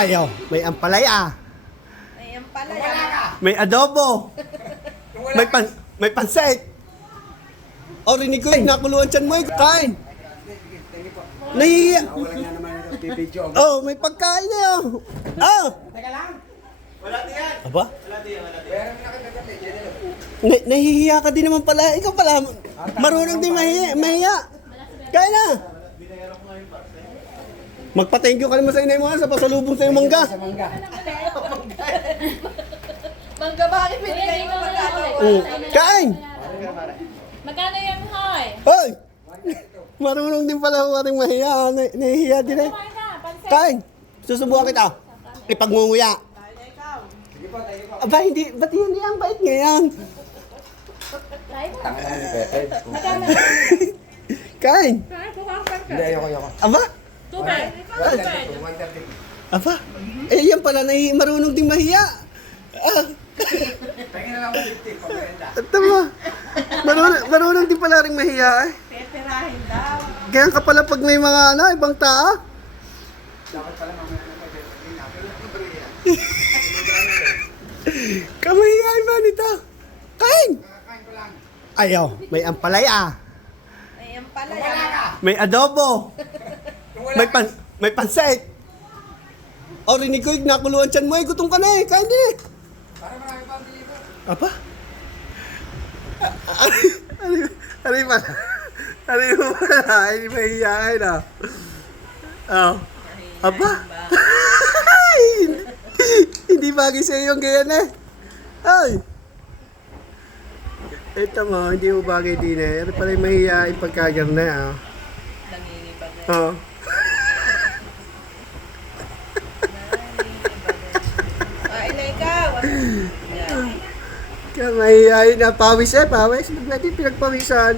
Ayaw, may ampalaya, Ayan pala yan. may adobo, may pansit. O, rinig ko nakuluan tiyan mo, kain. Nahihiya. Wala nga naman ito, bibidyo. Oh, may pagkain na yun. Ah! Teka lang. Aba? Nahihiya ka din naman pala. Ikaw pala, marunong din mahiya. Kaya na. Magpa-thank you ka naman sa inay mo sa pasalubong sa iyong mangga. Sa mangga. Mangga bakit binigay mo magkano? Kain! Magkano yung hoy? Hoy! Marunong din pala ako ating mahiya. Nahihiya din eh. Kumain na, pansit. Kain! Susubukan kita. Ipagngunguya. Sige po, tayo po. Aba, hindi. Ba't yan ang bait ngayon? Try mo. Tanga naman ni Pepe. Magkano? Kain! Hindi, ayoko. Aba? Tubig. 130. Aba? Eh, yan pala. Marunong din mahiya. Ah, Tingin na lang ako 50, pamilya. tama. Marunong din pala rin mahiya eh. Peperahin daw. Ganyan ka pala pag may mga ibang tao. Dapat pala mamaya na pwede. Kamahiyain ba nito? Kain! Kain ko lang. Ayaw, may ampalaya, Ayan pala Wala yan. ka. may adobo, Kung wala ka. may pansit. O, rinig ko nakuluan tiyan mo eh. Gutom ka na eh. Kain din eh. Para marami pa ang deliver. Apa? Ano yung pala? Ano yung pala? Ay, mahihayin ah. Oh. Aba? Hindi bagay sa iyo yung ganyan eh. Ay! Ito mo, hindi mo bagay din eh. Ano pala yung mahihayin pagkagar na ah. Nangingibagan. Oh. Kain na ikaw. Yan. Kamahihayin na. Pawis eh, pawis. Ba't natin pinagpawisan?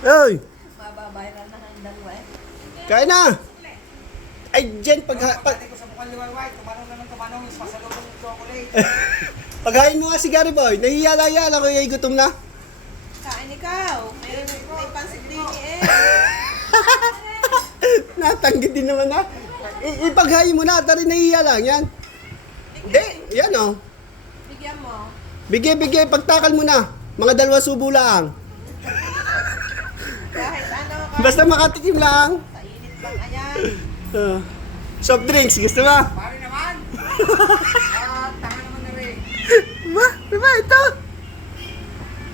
Ay! Mababayaran na ng dalawa eh. Kain na! Ay, Jen, Pati ko sa mukhang liwalway. Tumanong naman tumanong. Is masalubong yung chocolate. paghain mo nga si Gary Boy. Nahihiyala-yala ko yung gutom na. Kain ikaw. May pansit din eh. Natanggit din naman na. Ipaghain mo na. Tari nahihiya lang yan. Hindi, yan o. Bigyan mo. Bigay, pagtakal mo na. Mga 2 subo lang. Kahit ano ka. Basta makatikim lang. Sa init lang ayan. Soft drinks, gusto ba? Pare naman. Tanga naman na rin. Diba ito?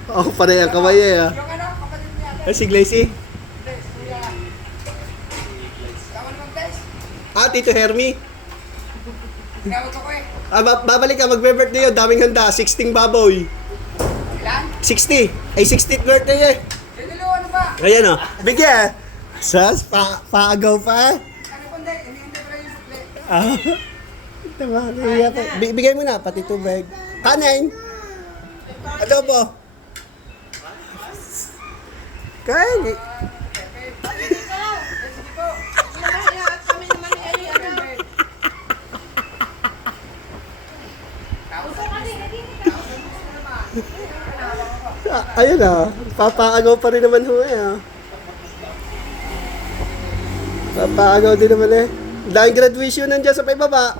Oh, pare ang kamay eh. Yung ano, kapatid niya. Ay, si Glacy. Tess, kuya. Tama naman, Tess. Ah, Tito Hermie. Tinawag ako eh. Babalik ka, magbe-birthday yun. Daming handa. 16 baboy. Ilan? 60. Ay, 60th birthday eh. Yung dalawa ano ba? Ayan o. Bigyan. Sas, paagaw pa. Ano po, hindi pala yung sukle. Ah. Diba? Iya pa. Bigay mo na, pati tubig. Kanin. Adobo. Kain. Kaya at kami naman ay ano. Ayun ah. Papaagaw pa rin naman ho eh ah. Papaagaw din naman eh. Dahil graduation nandiyan sa paibaba.